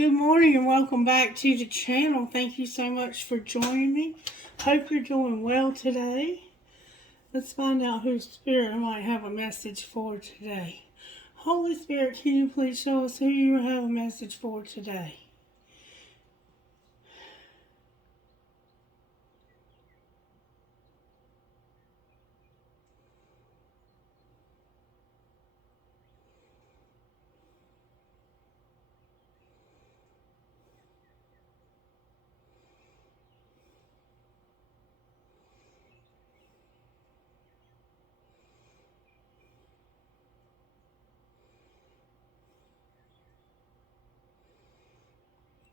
Good morning and welcome back to the channel. Thank you so much for joining me. Hope you're doing well today. Let's find out who Spirit might have a message for today. Holy Spirit, can you please show us who you have a message for today?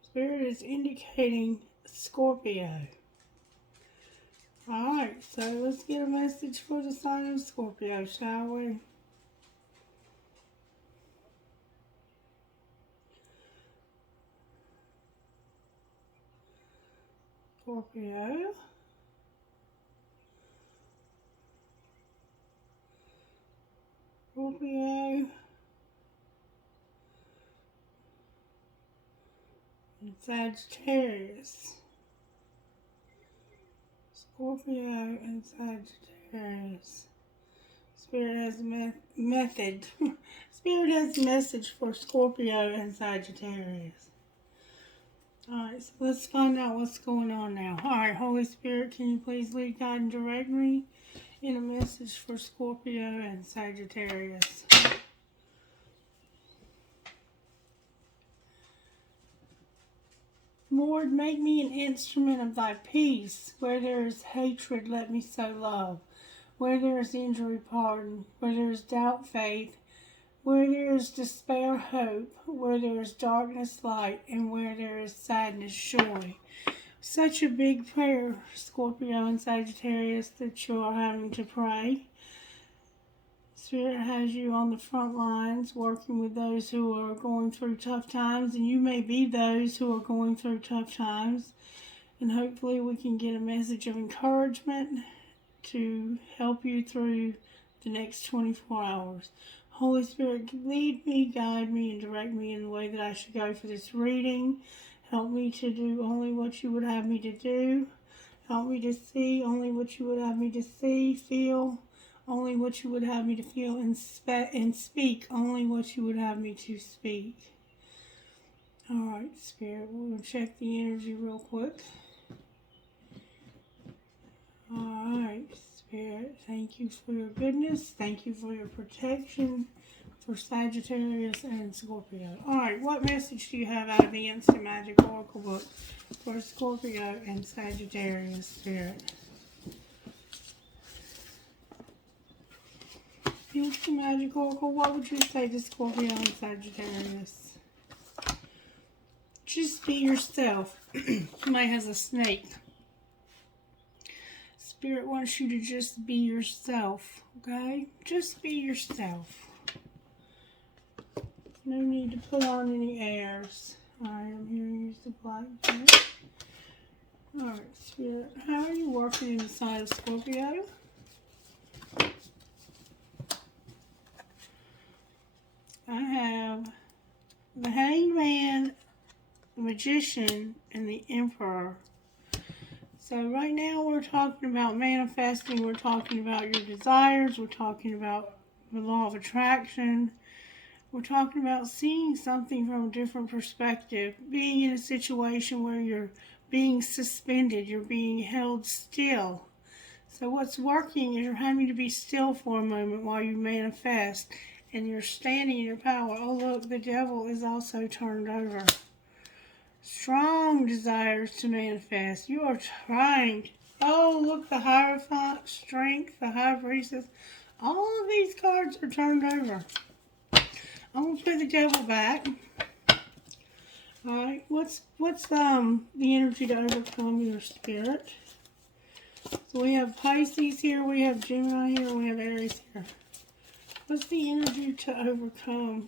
Spirit is indicating Scorpio. Alright, so let's get a message for the sign of Scorpio, shall we? Scorpio. Scorpio. And Sagittarius. Scorpio and Sagittarius. Spirit has a method. Spirit has a message for Scorpio and Sagittarius. Alright, so let's find out what's going on now. Alright, Holy Spirit, can you please lead, guide, and direct me in a message for Scorpio and Sagittarius? Lord, make me an instrument of thy peace. Where there is hatred, let me sow love. Where there is injury, pardon. Where there is doubt, faith. Where there is despair, hope. Where there is darkness, light. And where there is sadness, joy. Such a big prayer, Scorpio and Sagittarius, that you are having to pray. Spirit has you on the front lines working with those who are going through tough times, and you may be those who are going through tough times, and hopefully we can get a message of encouragement to help you through the next 24 hours. Holy Spirit, lead me, guide me, and direct me in the way that I should go for this reading. Help me to do only what you would have me to do. Help me to see only what you would have me to see, feel only what you would have me to feel, and speak only what you would have me to speak. Alright, Spirit, we're going to check the energy real quick. Alright, Spirit, thank you for your goodness. Thank you for your protection for Sagittarius and Scorpio. Alright, what message do you have out of the Instant Magic Oracle book for Scorpio and Sagittarius, Spirit? Instant Magic Oracle, what would you say to Scorpio and Sagittarius? Just be yourself. Somebody has a snake. Spirit wants you to just be yourself, okay? Just be yourself. No need to put on any airs. Alright, I'm here to use the black jet. Alright, Spirit, how are you working in the sign of Scorpio? I have the Hangman, the Magician, and the Emperor. So right now we're talking about manifesting, we're talking about your desires, we're talking about the law of attraction, we're talking about seeing something from a different perspective, being in a situation where you're being suspended, you're being held still. So what's working is you're having to be still for a moment while you manifest. And you're standing in your power. Oh, look, the devil is also turned over. Strong desires to manifest. You are trying. Oh, look, the Hierophant, Strength, the High Priestess. All of these cards are turned over. I'm going to put the devil back. Alright, what's the energy to overcome your spirit? So we have Pisces here, we have Gemini here, we have Aries here. What's the energy to overcome?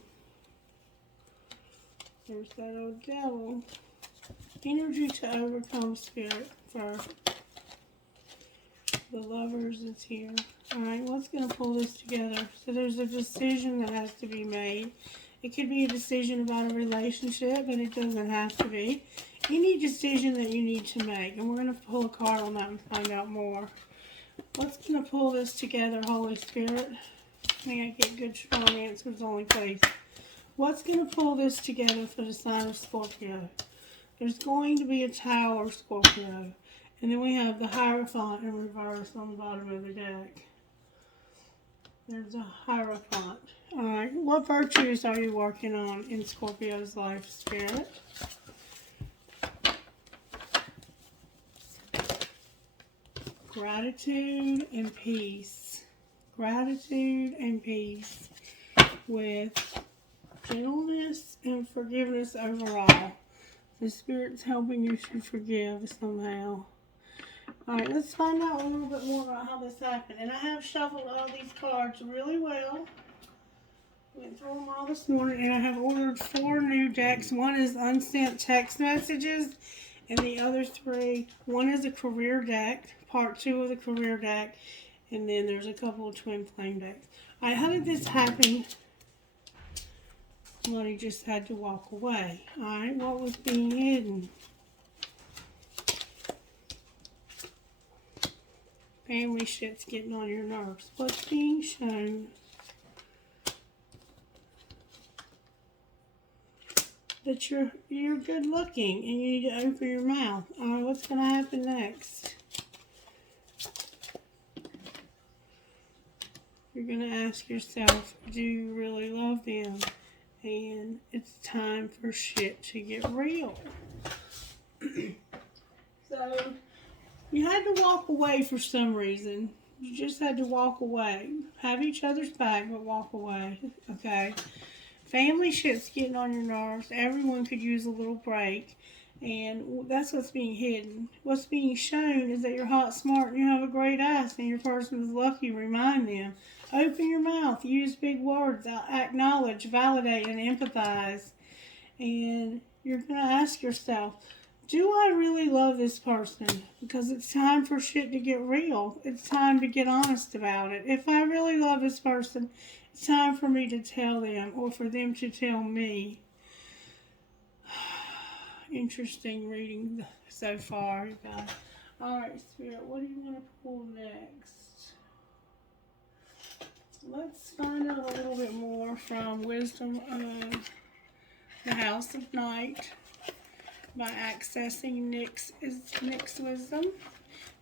There's that old devil. Energy to overcome, Spirit, for the Lovers is here. Alright, let's going to pull this together. So there's a decision that has to be made. It could be a decision about a relationship, but it doesn't have to be. Any decision that you need to make. And we're going to pull a card on that and find out more. What's going to pull this together, Holy Spirit? May I get good, strong answers only, please. What's going to pull this together for the sign of Scorpio? There's going to be a Tower, Scorpio. And then we have the Hierophant in reverse on the bottom of the deck. There's a Hierophant. Alright, what virtues are you working on in Scorpio's life, Spirit? Gratitude and peace. Gratitude and peace with gentleness and forgiveness overall. The Spirit's helping you to forgive somehow. Alright, let's find out a little bit more about how this happened. And I have shuffled all these cards really well. Went through them all this morning, and I have ordered 4 new decks. One is unsent text messages, and the other 3, one is a career deck, part 2 of the career deck, and then there's a couple of twin flame decks. Alright, how did this happen? Somebody just had to walk away. Alright, what was being hidden? Family shit's getting on your nerves. What's being shown? That you're good looking and you need to open your mouth. Alright, what's going to happen next? You're going to ask yourself, do you really love them? And it's time for shit to get real. So, you had to walk away for some reason. You just had to walk away. Have each other's back, but walk away. Okay? Family shit's getting on your nerves. Everyone could use a little break. And that's what's being hidden. What's being shown is that you're hot, smart, and you have a great ass, and your person is lucky. Remind them. Open your mouth. Use big words. Acknowledge, validate, and empathize. And you're going to ask yourself, do I really love this person? Because it's time for shit to get real. It's time to get honest about it. If I really love this person, it's time for me to tell them, or for them to tell me. Interesting reading so far, you guys. Alright, Spirit, what do you want to pull next? Let's find out a little bit more from Wisdom of the House of Night by accessing Nick's wisdom.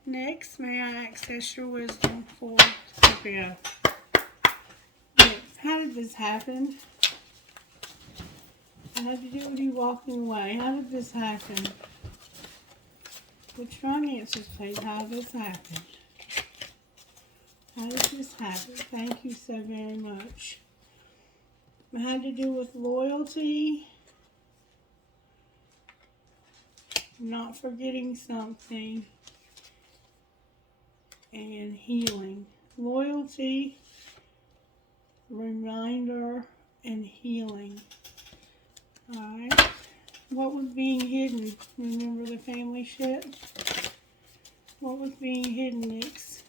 Nick's, may I access your wisdom for Scorpio? How did this happen? I had to do with you walking away. How did this happen? With strong answers, please. How did this happen? How did this happen? Thank you so very much. It had to do with loyalty, not forgetting something, and healing. Loyalty, reminder, and healing. Alright. What was being hidden? Remember the family shit? What was being hidden, Nix?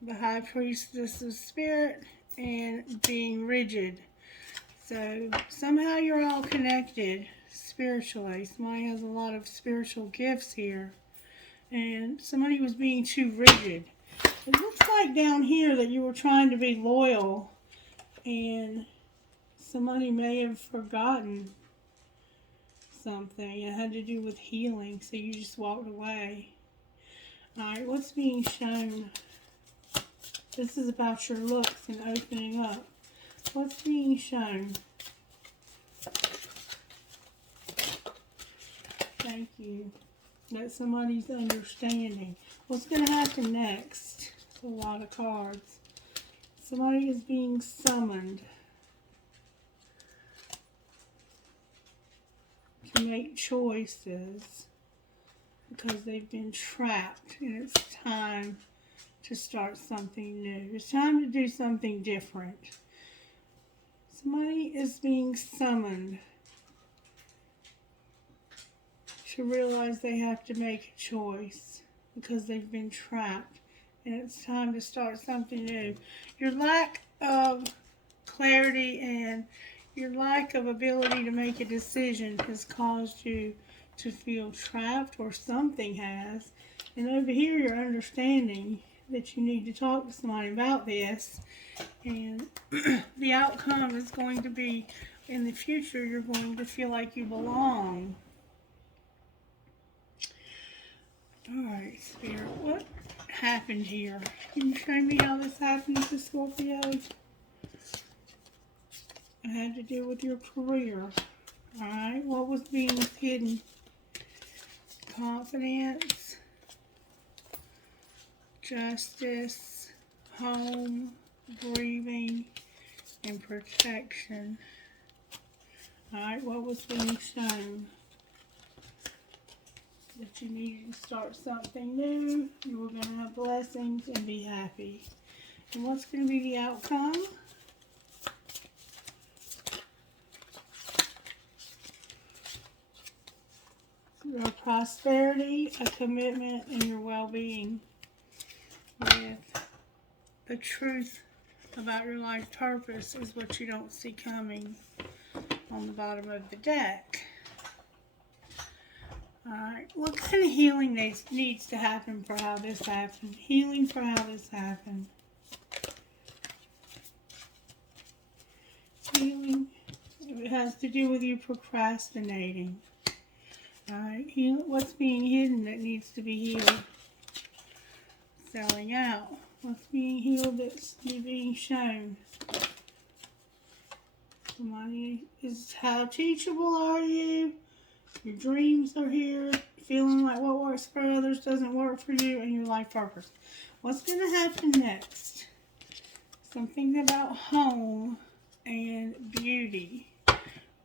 The High Priestess of Spirit and being rigid. So somehow you're all connected spiritually. Somebody has a lot of spiritual gifts here. And somebody was being too rigid. It looks like down here that you were trying to be loyal and somebody may have forgotten something. It had to do with healing, so you just walked away. Alright, what's being shown? This is about your looks and opening up. What's being shown? Thank you. That somebody's understanding. What's going to happen next? A lot of cards. Somebody is being summoned to make choices because they've been trapped, and it's time to start something new. It's time to do something different. Somebody is being summoned to realize they have to make a choice because they've been trapped and it's time to start something new. Your lack of clarity and your lack of ability to make a decision has caused you to feel trapped, or something has. And over here, you're understanding that you need to talk to somebody about this, and the outcome is going to be, in the future, you're going to feel like you belong. Alright, Spirit, what happened here? Can you show me how this happened to Scorpio? It had to do with your career. Alright, what was being hidden? Confidence, justice, home, grieving, and protection. Alright, what was being shown? That you needed to start something new, you were going to have blessings and be happy. And what's going to be the outcome? Your prosperity, a commitment, and your well-being, with the truth about your life purpose is what you don't see coming on the bottom of the deck. Alright, what kind of healing needs to happen for how this happened? Healing for how this happened. Healing, it has to do with you procrastinating. Alright, what's being hidden that needs to be healed? Selling out. What's being healed that's being shown? Somebody is, how teachable are you? Your dreams are here. Feeling like what works for others doesn't work for you, and your life purpose. What's going to happen next? Something about home and beauty,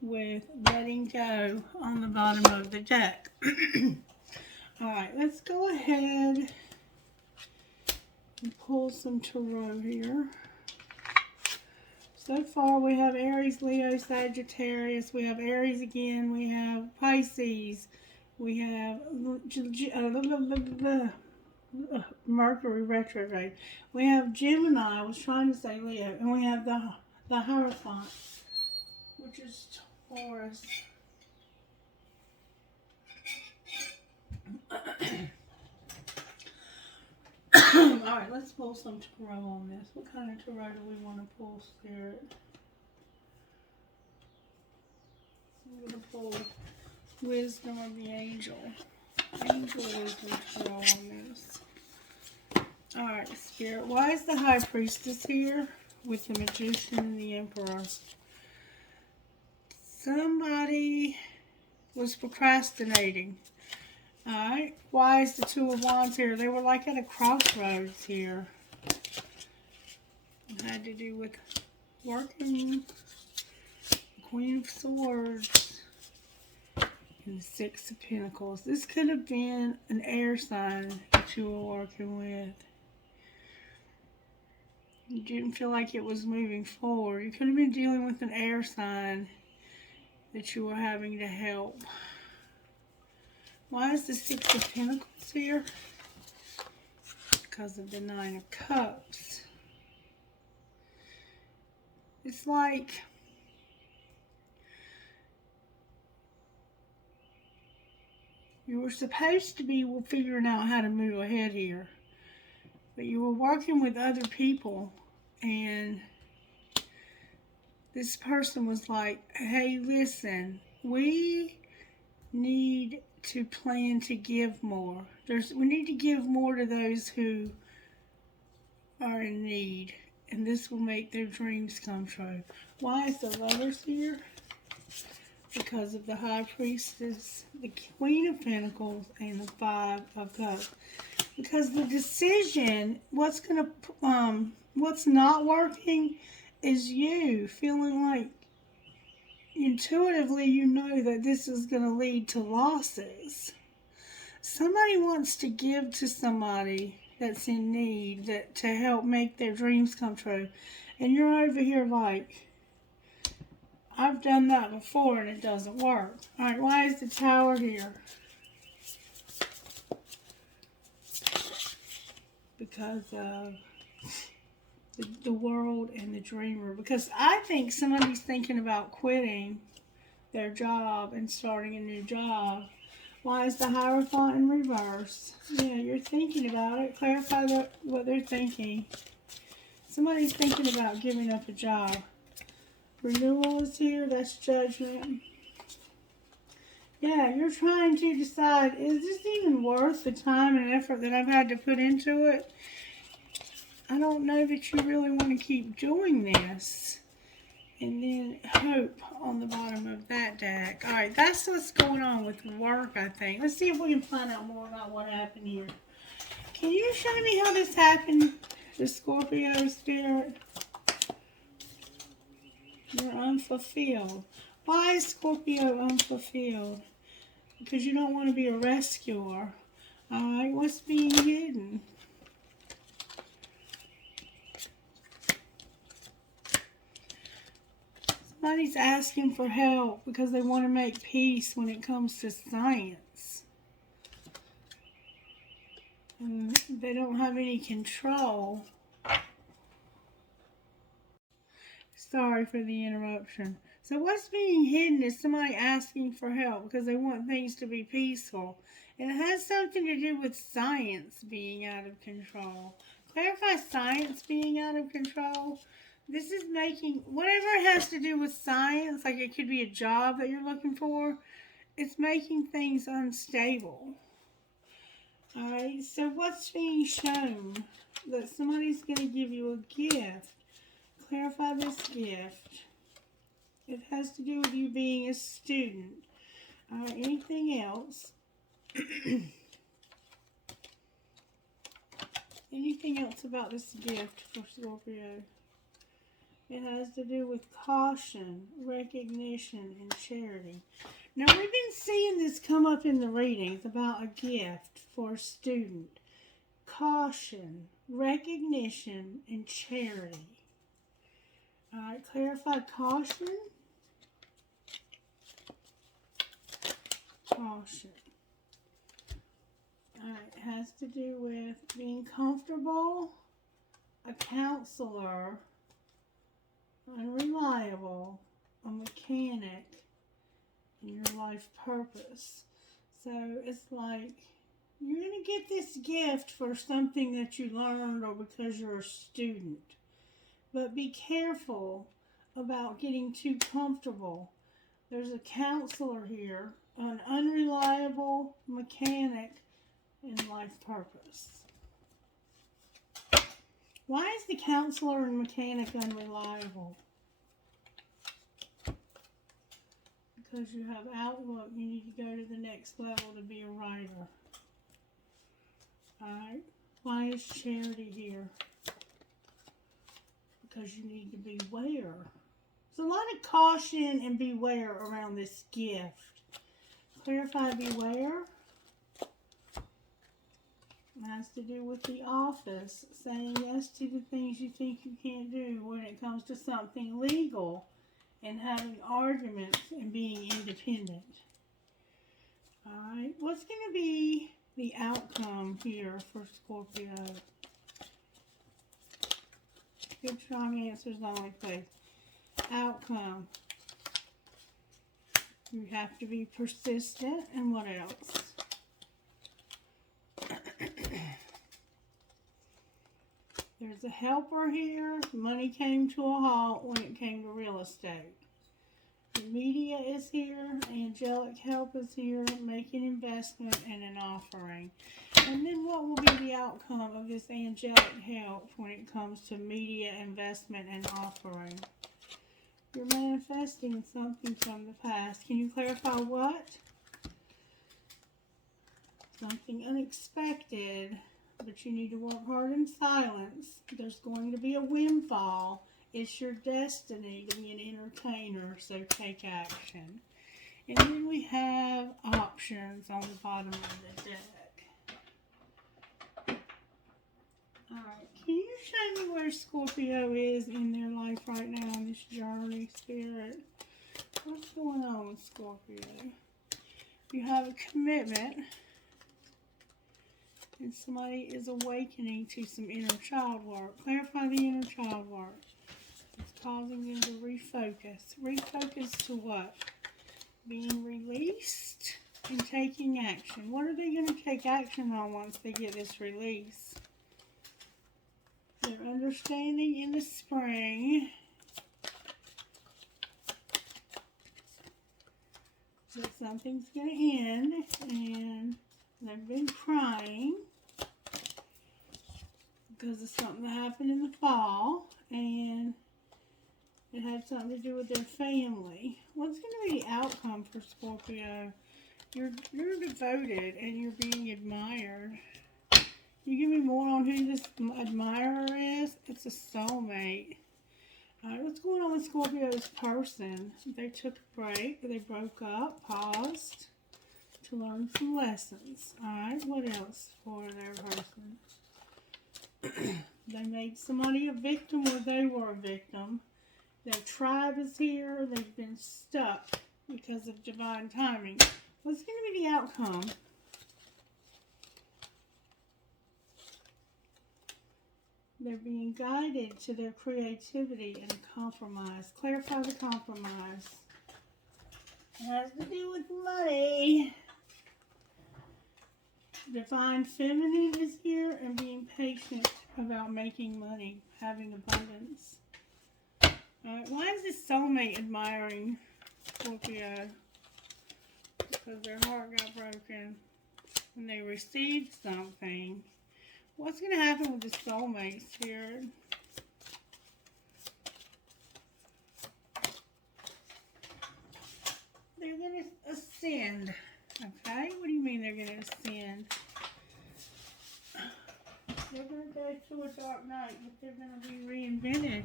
with letting go on the bottom of the deck. Alright, let's go ahead and pull some tarot here. So far we have Aries, Leo, Sagittarius, we have Aries again, we have Pisces, we have Mercury retrograde, we have Gemini, I was trying to say Leo, and we have the Hierophant, which is Taurus. Alright, let's pull some tarot on this. What kind of tarot do we want to pull, Spirit? I'm going to pull Wisdom of the Angel. Angel Wisdom tarot on this. Alright, Spirit. Why is the High Priestess here with the Magician and the Emperor? Somebody was procrastinating. Alright, why is the Two of Wands here? They were like at a crossroads here. It had to do with working, Queen of Swords, and the Six of Pentacles. This could have been an air sign that you were working with. You didn't feel like it was moving forward. You could have been dealing with an air sign that you were having to help. Why is the Six of Pentacles here? Because of the Nine of Cups. It's like you were supposed to be figuring out how to move ahead here, but you were working with other people, and this person was like, hey, listen, we need to plan to give more. We need to give more to those who are in need, and this will make their dreams come true. Why is the Lovers here? Because of the High Priestess, the Queen of Pentacles, and the Five of Cups. Because the decision, what's not working is you feeling like intuitively you know that this is going to lead to losses. Somebody wants to give to somebody that's in need to help make their dreams come true. And you're over here like, I've done that before and it doesn't work. Alright, why is the Tower here? because of the world and the dreamer. Because I think somebody's thinking about quitting their job and starting a new job. Why is the Hierophant in reverse? Yeah, you're thinking about it. Clarify what they're thinking. Somebody's thinking about giving up a job. Renewal is here. That's Judgment. Yeah, you're trying to decide, is this even worth the time and effort that I've had to put into it? I don't know that you really want to keep doing this. And then Hope on the bottom of that deck. All right, that's what's going on with work, I think. Let's see if we can find out more about what happened here. Can you show me how this happened, the Scorpio spirit? You're unfulfilled. Why is Scorpio unfulfilled? Because you don't want to be a rescuer. All right, what's being hidden? Somebody's asking for help because they want to make peace when it comes to science. And they don't have any control. Sorry for the interruption. So what's being hidden is somebody asking for help because they want things to be peaceful. And it has something to do with science being out of control. Clarify science being out of control. This is making, whatever it has to do with science, like it could be a job that you're looking for, it's making things unstable. Alright, so what's being shown? That somebody's going to give you a gift. Clarify this gift. It has to do with you being a student. Alright, anything else? Anything else about this gift for Scorpio? It has to do with caution, recognition, and charity. Now, we've been seeing this come up in the readings about a gift for a student. Caution, recognition, and charity. All right, clarify caution. Caution. All right, it has to do with being comfortable, a counselor, unreliable, a mechanic, and your life purpose. So it's like you're going to get this gift for something that you learned or because you're a student. But be careful about getting too comfortable. There's a counselor here, an unreliable mechanic, and life purpose. Why is the counselor and mechanic unreliable? Because you have outlook. You need to go to the next level to be a writer. Alright. Why is charity here? Because you need to beware. There's a lot of caution and beware around this gift. Clarify beware. It has to do with the office, saying yes to the things you think you can't do when it comes to something legal and having arguments and being independent. Alright, what's going to be the outcome here for Scorpio? Good, strong answers only, please. Outcome. You have to be persistent, and what else? There's a helper here. Money came to a halt when it came to real estate. The media is here. Angelic help is here. Make an investment and an offering. And then what will be the outcome of this angelic help when it comes to media, investment, and offering? You're manifesting something from the past. Can you clarify what? Something unexpected. But you need to work hard in silence. There's going to be a windfall. It's your destiny to be an entertainer, so take action. And then we have options on the bottom of the deck. Alright, can you show me where Scorpio is in their life right now in this journey, Spirit? What's going on with Scorpio? You have a commitment. And somebody is awakening to some inner child work. Clarify the inner child work. It's causing them to refocus. Refocus to what? Being released and taking action. What are they going to take action on once they get this release? They're understanding in the spring that something's going to end, and they've been crying because of something that happened in the fall, and it had something to do with their family. What's going to be the outcome for Scorpio? You're devoted and you're being admired. You give me more on who this admirer is? It's a soulmate. Alright, what's going on with Scorpio's person? They took a break, they broke up, paused to learn some lessons. Alright, what else for their person? They made somebody a victim or they were a victim. Their tribe is here. They've been stuck because of divine timing. What's going to be the outcome? They're being guided to their creativity and compromise. Clarify the compromise. It has to do with money. Divine feminine is here and being patient about making money, having abundance. Alright, why is this soulmate admiring Scorpio? Because their heart got broken when they received something. What's going to happen with the soulmate spirit? They're going to ascend. Okay? What do you mean they're going to ascend? They're going to go through a dark night, but they're going to be reinvented.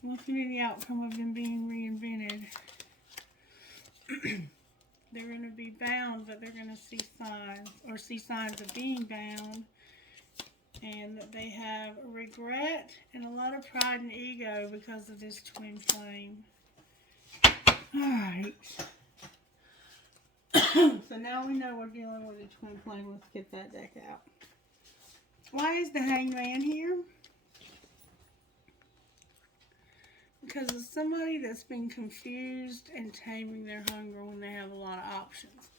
What's going to be the outcome of them being reinvented? They're going to be bound, but they're going to see signs, or see signs of being bound. And that they have regret and a lot of pride and ego because of this twin flame. Alright. So now we know we're dealing with a twin flame. Let's get that deck out. Why is the Hangman here? Because of somebody that's been confused and taming their hunger when they have a lot of options.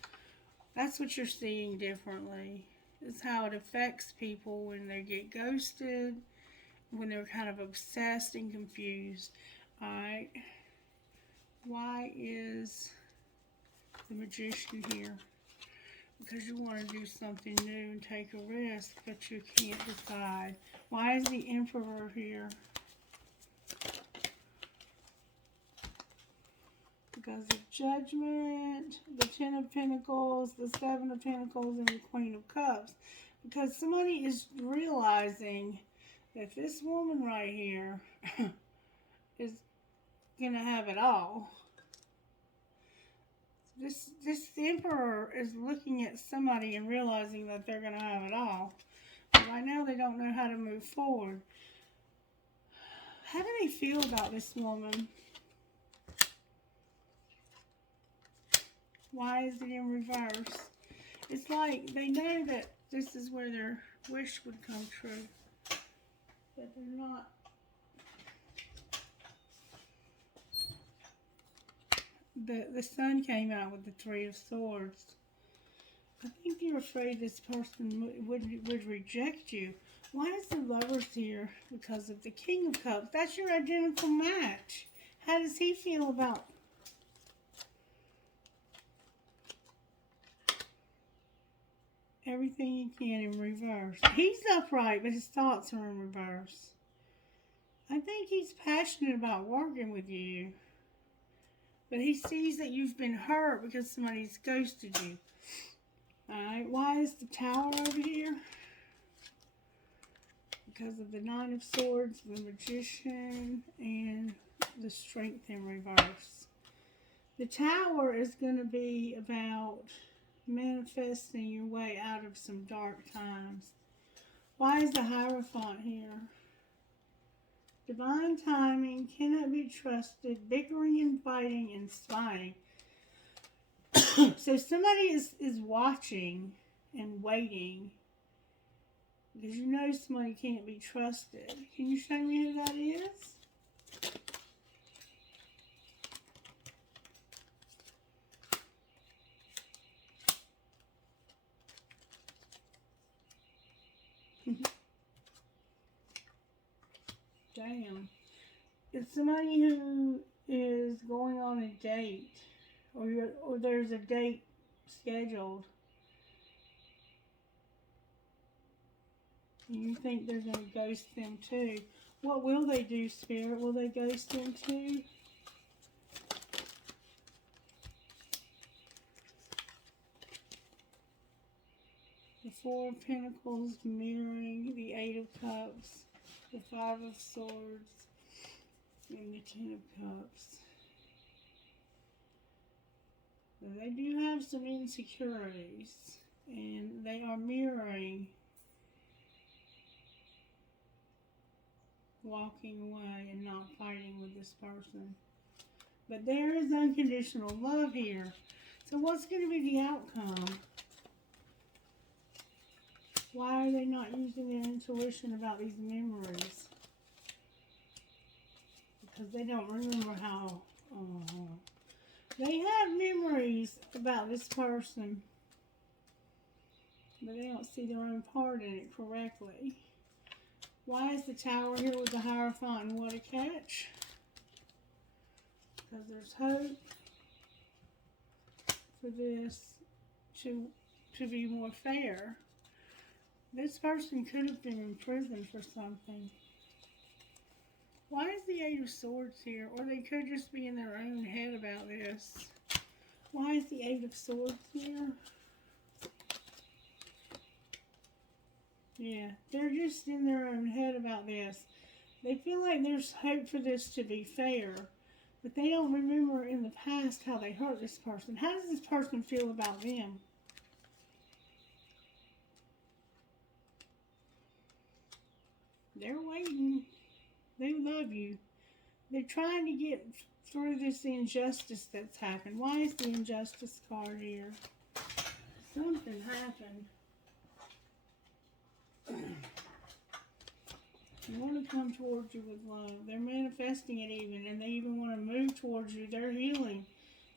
That's what you're seeing differently. It's how it affects people when they get ghosted, when they're kind of obsessed and confused. Alright. Why is the Magician here? Because you want to do something new and take a risk, but you can't decide. Why is the Emperor here? Because of Judgment, the Ten of Pentacles, the Seven of Pentacles, and the Queen of Cups. Because somebody is realizing that this woman right here is going to have it all. This Emperor is looking at somebody and realizing that they're going to have it all. But right now they don't know how to move forward. How do they feel about this woman? Why is it in reverse? It's like they know that this is where their wish would come true. But they're not. The Sun came out with the Three of Swords. I think you're afraid this person would reject you. Why is the Lovers here? Because of the King of Cups. That's your identical match. How does he feel about everything he can in reverse? He's upright, but his thoughts are in reverse. I think he's passionate about working with you. But he sees that you've been hurt because somebody's ghosted you. Alright, why is the Tower over here? Because of the Nine of Swords, the Magician, and the Strength in reverse. The Tower is going to be about manifesting your way out of some dark times. Why is the Hierophant here? Divine timing, cannot be trusted, bickering and fighting and spying. So somebody is watching and waiting Because you know somebody can't be trusted. Can you show me who that is? Damn. It's somebody who is going on a date, or there's a date scheduled. And you think they're going to ghost them too. What will they do, Spirit? Will they ghost them too? The Four of Pentacles mirroring the Eight of Cups, the Five of Swords, and the Ten of Cups. So they do have some insecurities, and they are mirroring walking away and not fighting with this person. But there is unconditional love here. So what's going to be the outcome? Why are they not using their intuition about these memories? Because they don't remember how... They have memories about this person, but they don't see their own part in it correctly. Why is the Tower here with the Hierophant and what a catch? Because there's hope for this to be more fair. This person could have been in prison for something. Why is the Eight of Swords here? Or they could just be in their own head about this. Why is the Eight of Swords here? Yeah, they're just in their own head about this. They feel like there's hope for this to be fair, but they don't remember in the past how they hurt this person. How does this person feel about them? They're waiting. They love you. They're trying to get through this injustice that's happened. Why is the injustice card here? Something happened. They want to come towards you with love. They're manifesting it even, and they even want to move towards you. They're healing.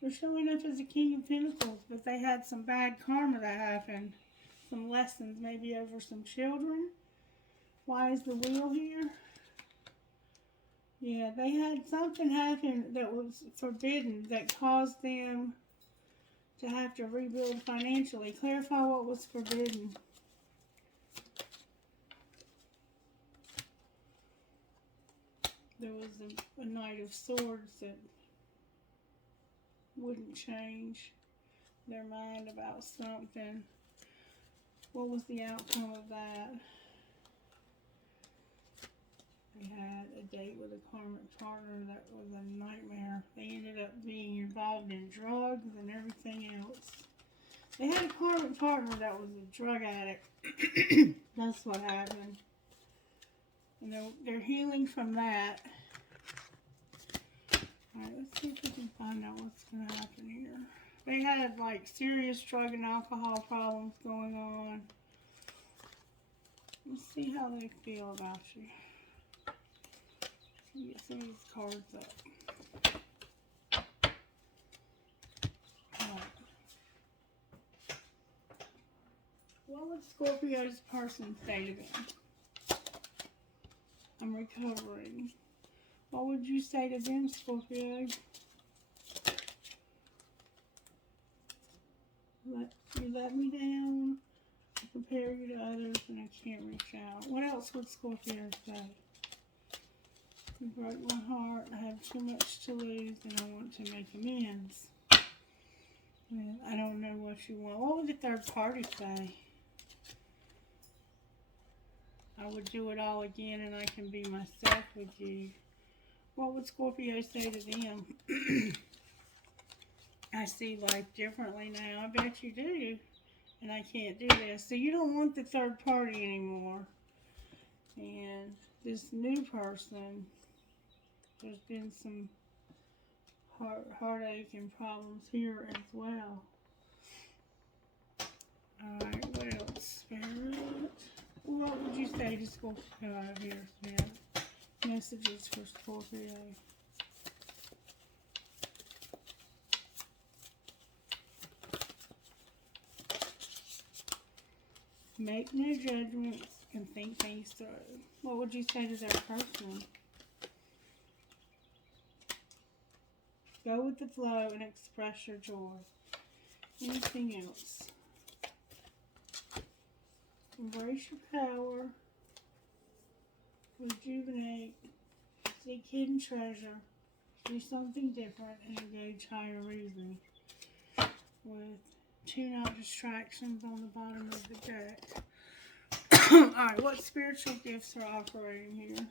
They're showing up as a King of Pentacles, but they had some bad karma that happened. Some lessons, maybe over some children. Why is the Wheel here? Yeah, they had something happen that was forbidden that caused them to have to rebuild financially. Clarify what was forbidden. There was a Knight of Swords that wouldn't change their mind about something. What was the outcome of that? They had a date with a karmic partner that was a nightmare. They ended up being involved in drugs and everything else. They had a karmic partner that was a drug addict. That's what happened. And they're healing from that. Alright, let's see if we can find out what's going to happen here. They had like serious drug and alcohol problems going on. Let's see how they feel about you. Get some of these cards up. Right. What would Scorpio's person say to them? I'm recovering. What would you say to them, Scorpio? You let me down. I compare you to others and I can't reach out. What else would Scorpio say? You broke my heart. I have too much to lose and I want to make amends. And I don't know what you want. What would the third party say? I would do it all again and I can be myself with you. What would Scorpio say to them? I see life differently now. I bet you do. And I can't do this. So you don't want the third party anymore. And this new person, there's been some heartache and problems here as well. Alright, what else? Spirit. What would say to Scorpio out here, Spirit? Messages for Scorpio. Make no judgments and think things through. What would you say to that person? Go with the flow and express your joy. Anything else? Embrace your power. Rejuvenate. Seek hidden treasure. Do something different and engage higher reason. With tune out distractions on the bottom of the deck. Alright, what spiritual gifts are operating here?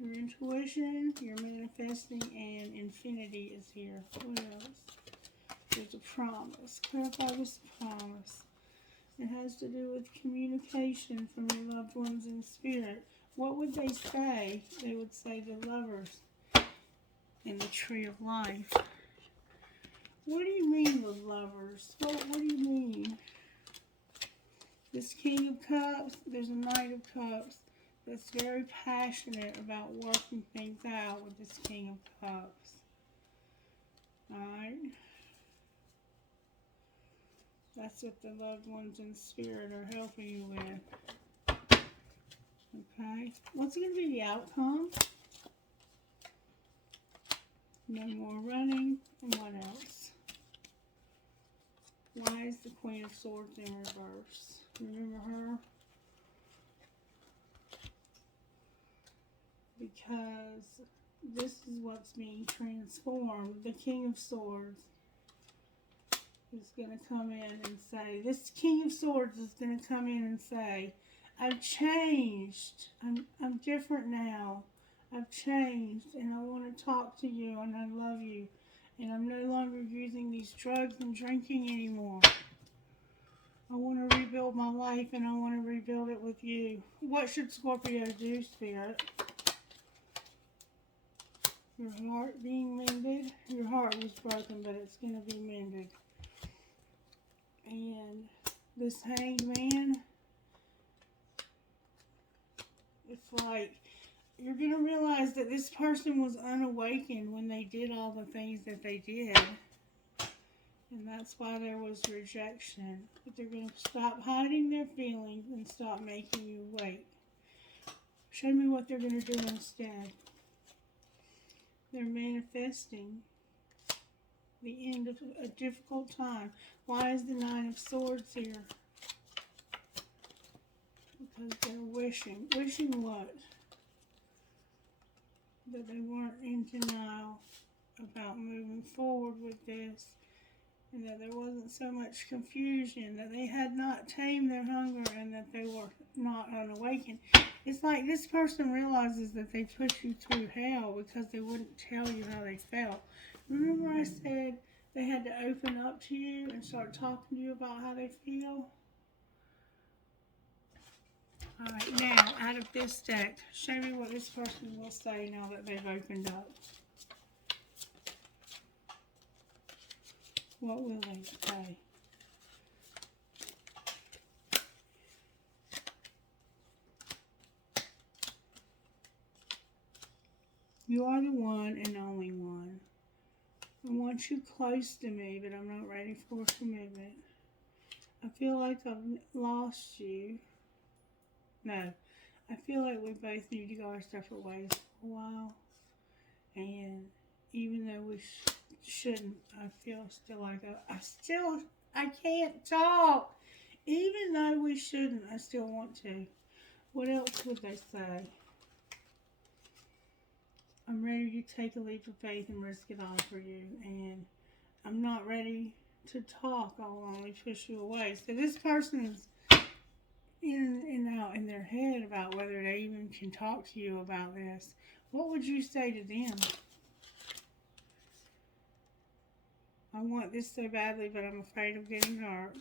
Your intuition, your manifesting, and infinity is here. What else? There's a promise. Clarify this promise. It has to do with communication from your loved ones in spirit. What would they say? They would say the lovers in the tree of life. What do you mean the lovers? What do you mean? This King of Cups, there's a Knight of Cups that's very passionate about working things out with this King of Cups. Alright? That's what the loved ones in spirit are helping you with. Okay? What's going to be the outcome? No more running. And what else? Why is the Queen of Swords in reverse? Remember her? Because this is what's being transformed. The King of Swords is going to come in and say, this King of Swords is going to come in and say, I've changed. I'm different now. I've changed and I want to talk to you and I love you. And I'm no longer using these drugs and drinking anymore. I want to rebuild my life and I want to rebuild it with you. What should Scorpio do, Spirit? Your heart being mended. Your heart was broken, but it's going to be mended. And this Hanged Man, it's like you're going to realize that this person was unawakened when they did all the things that they did. And that's why there was rejection. But they're going to stop hiding their feelings and stop making you wait. Show me what they're going to do instead. They're manifesting the end of a difficult time. Why is the Nine of Swords here? Because they're wishing. Wishing what? That they weren't in denial about moving forward with this. And that there wasn't so much confusion. That they had not tamed their hunger and that they were not unawakened. It's like this person realizes that they put you through hell because they wouldn't tell you how they felt. Remember I said they had to open up to you and start talking to you about how they feel? Alright, now, out of this deck, show me what this person will say now that they've opened up. What will they say? You are the one and only one. I want you close to me, but I'm not ready for commitment. I feel like I've lost you. No, I feel like we both need to go our separate ways for a while. And even though we shouldn't, I feel still like I can't talk. Even though we shouldn't, I still want to. What else would they say? I'm ready to take a leap of faith and risk it all for you. And I'm not ready to talk. I'll only push you away. So this person is in and out in their head about whether they even can talk to you about this. What would you say to them? I want this so badly, but I'm afraid of getting hurt.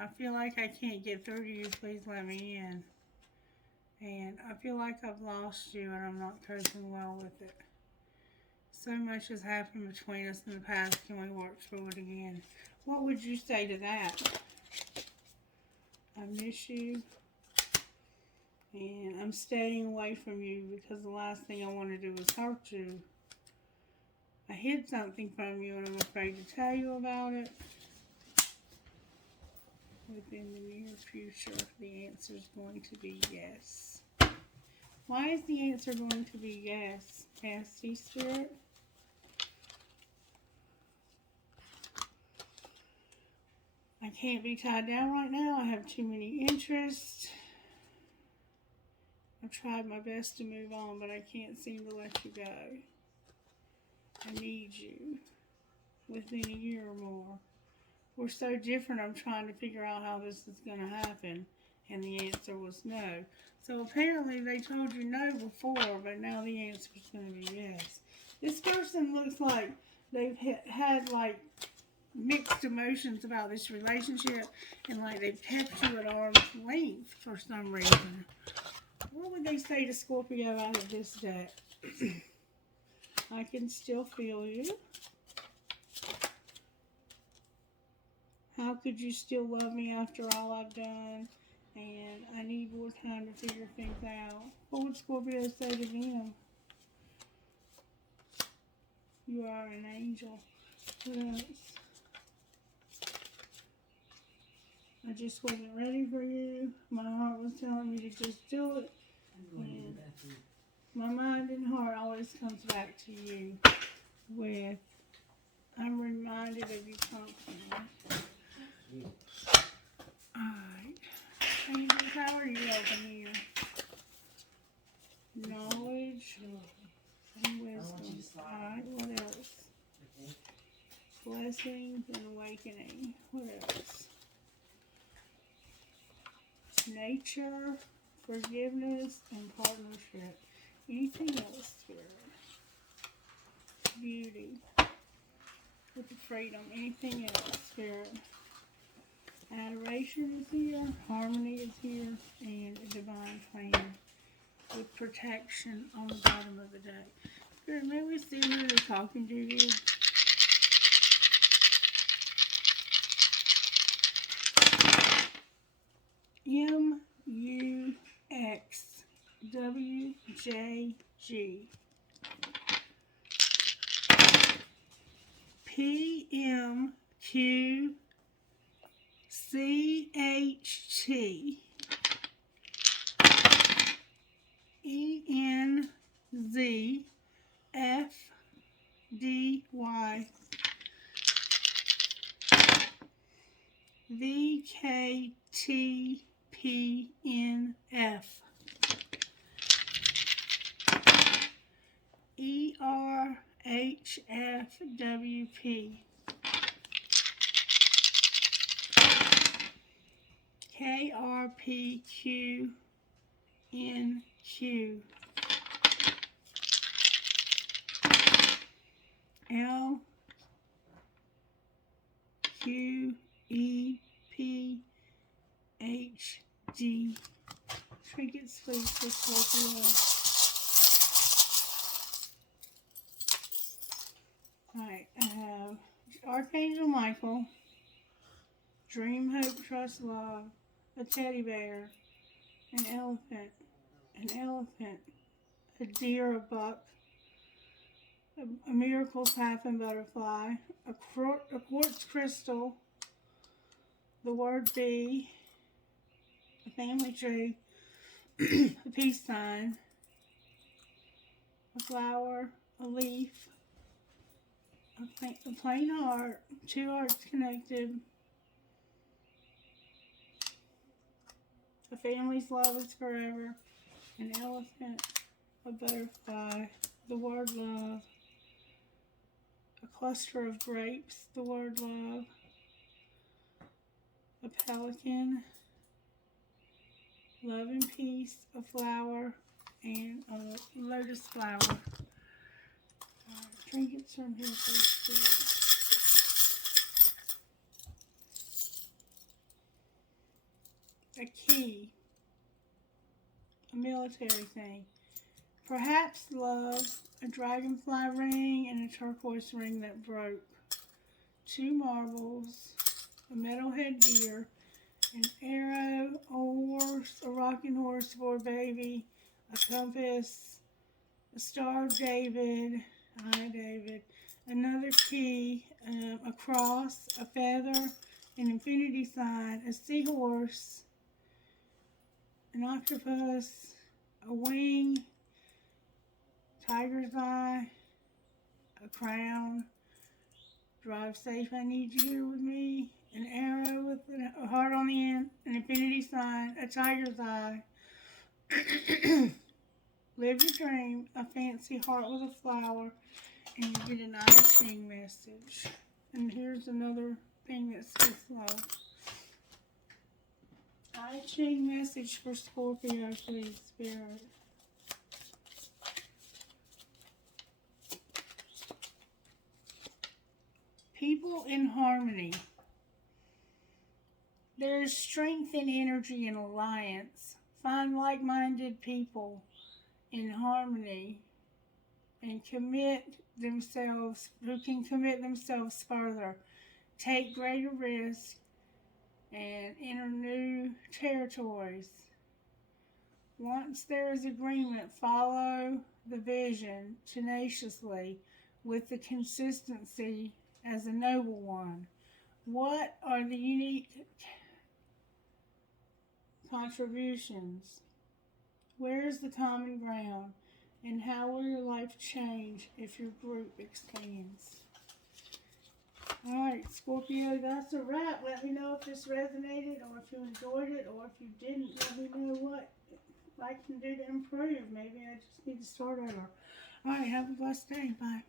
I feel like I can't get through to you. Please let me in. And I feel like I've lost you and I'm not coping well with it. So much has happened between us in the past. Can we work through it again? What would you say to that? I miss you. And I'm staying away from you because the last thing I want to do is hurt you. I hid something from you and I'm afraid to tell you about it. Within the near future, the answer is going to be yes. Why is the answer going to be yes? Nasty Spirit. I can't be tied down right now. I have too many interests. I've tried my best to move on, but I can't seem to let you go. I need you within a year or more. We're so different, I'm trying to figure out how this is going to happen. And the answer was no. So apparently they told you no before, but now the answer is going to be yes. This person looks like they've had like mixed emotions about this relationship, and like they've kept you at arm's length for some reason. What would they say to Scorpio out of this deck? I can still feel you. How could you still love me after all I've done? And I need more time to figure things out. What would Scorpio say to them? You are an angel. What else? I just wasn't ready for you. My heart was telling me to just do it. And my mind and heart always comes back to you with, I'm reminded of you constantly. Alright. Angels, how are you helping here? Knowledge and wisdom. Alright, what else? Blessings and awakening. What else? Nature, forgiveness, and partnership. Anything else, Spirit? Beauty. With the freedom. Anything else, Spirit? Adoration is here. Harmony is here. And a divine plan. With protection on the bottom of the deck. Spirit, may we see who they're talking to you? MUXWJG. PMQCHT. ENZFDY. VKTPNF. ERHFWP. KRPQNQ. LQEPHD. Trinkets, please, for Scorpio. Alright, I have Archangel Michael, Dream, Hope, Trust, Love, a teddy bear, an elephant, a deer, a buck, a miracles happen butterfly, a quartz crystal, the word be, a family tree, a peace sign, a flower, a leaf, a plain heart, two hearts connected, a family's love is forever, an elephant, a butterfly, the word love, a cluster of grapes, the word love, a pelican, love and peace, a flower, and a lotus flower. Trinkets from here, please. A key, a military thing, Perhaps love, a dragonfly ring and a turquoise ring that broke. 2 marbles, a metal headgear, an arrow, a horse, a rocking horse for a baby, a compass, a Star of David, hi David, another key, a cross, a feather, an infinity sign, a seahorse, an octopus, a wing, tiger's eye, a crown, drive safe, I need you here with me, an arrow with a heart on the end, an infinity sign, a tiger's eye, live your dream, a fancy heart with a flower, and you get an I Ching message. And here's another thing that says love. I Ching message for Scorpio, please, Spirit. People in harmony. There is strength and energy in alliance. Find like-minded people in harmony and commit themselves, who can commit themselves further, take greater risks, and enter new territories. Once there is agreement, follow the vision tenaciously with the consistency as a noble one. What are the unique contributions? Where is the common ground? And how will your life change if your group expands? Alright, Scorpio, that's a wrap. Let me know if this resonated or if you enjoyed it, or if you didn't, let me know what I can do to improve. Maybe I just need to start over. Alright, have a blessed day. Bye.